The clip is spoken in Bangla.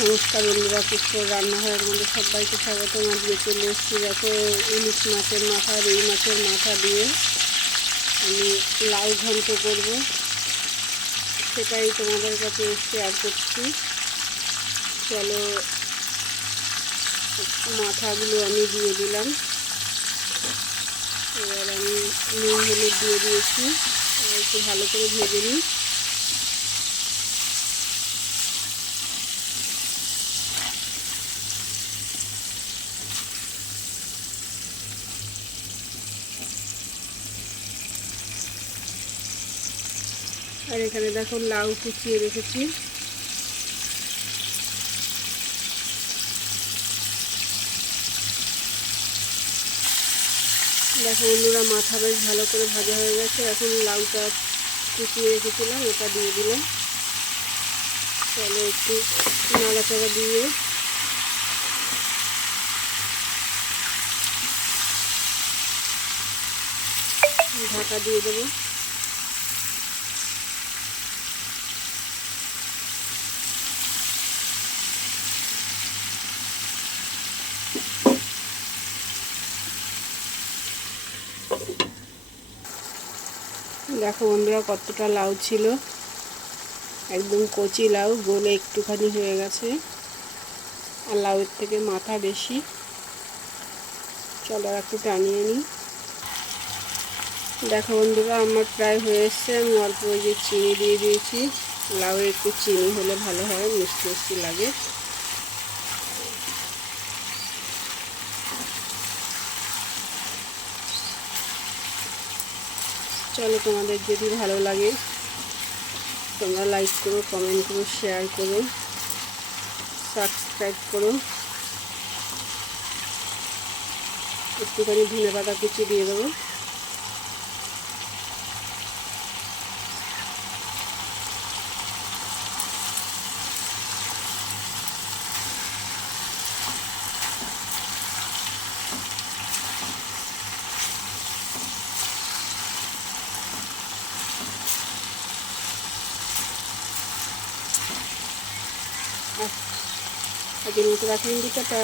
নমস্কার বন্ধুরা, পুষ্পর রান্নাঘরের মধ্যে সবাইকে স্বাগত। আজকে চলে এসেছি, দেখো ইলিশ মাছের মাথা, রুই মাছের মাথা দিয়ে আমি লাউ ঘন্ট করব, সেটাই তোমাদের কাছে শেয়ার করছি। চলো, মাথাগুলো আমি দিয়ে দিলাম। এবার আমি নুন হলুদ দিয়ে দিয়েছি, একটু ভালো করে ভেজে নিই। আর এখানে দেখো লাউ কুচিয়ে রেখেছি। দেখো বন্ধুরা, মাথা বেশ ভালো করে ভাজা হয়ে গেছে। এখন লাউটা কুচিয়ে রেখেছিলাম ওটা দিয়ে দিলাম। চলো একটু নাড়াচাড়া দিয়ে ঢাকা দিয়ে দেবো। দেখো বন্ধুরা, কতটা লাউ ছিল, একদম কচি লাউ, গলে একটুখানি হয়ে গেছে, আর লাউয়ের থেকে মাথা বেশি। চলো একটু টানিয়ে নিই। দেখো বন্ধুরা, আমার প্রায় হয়ে এসছে। আমি অল্প যে চিনি দিয়ে দিয়েছি। লাউয়ে একটু চিনি হলে ভালো হয়, মিষ্টি মিষ্টি লাগে। চলো, তোমাদের যদি ভালো লাগে তোমরা লাইক করো, কমেন্ট করো, শেয়ার করো, সাবস্ক্রাইব করো। একটুখানি ধনেপাতা কুচি দিয়ে দেবো। আজকের মতো রাখেন, টাটা।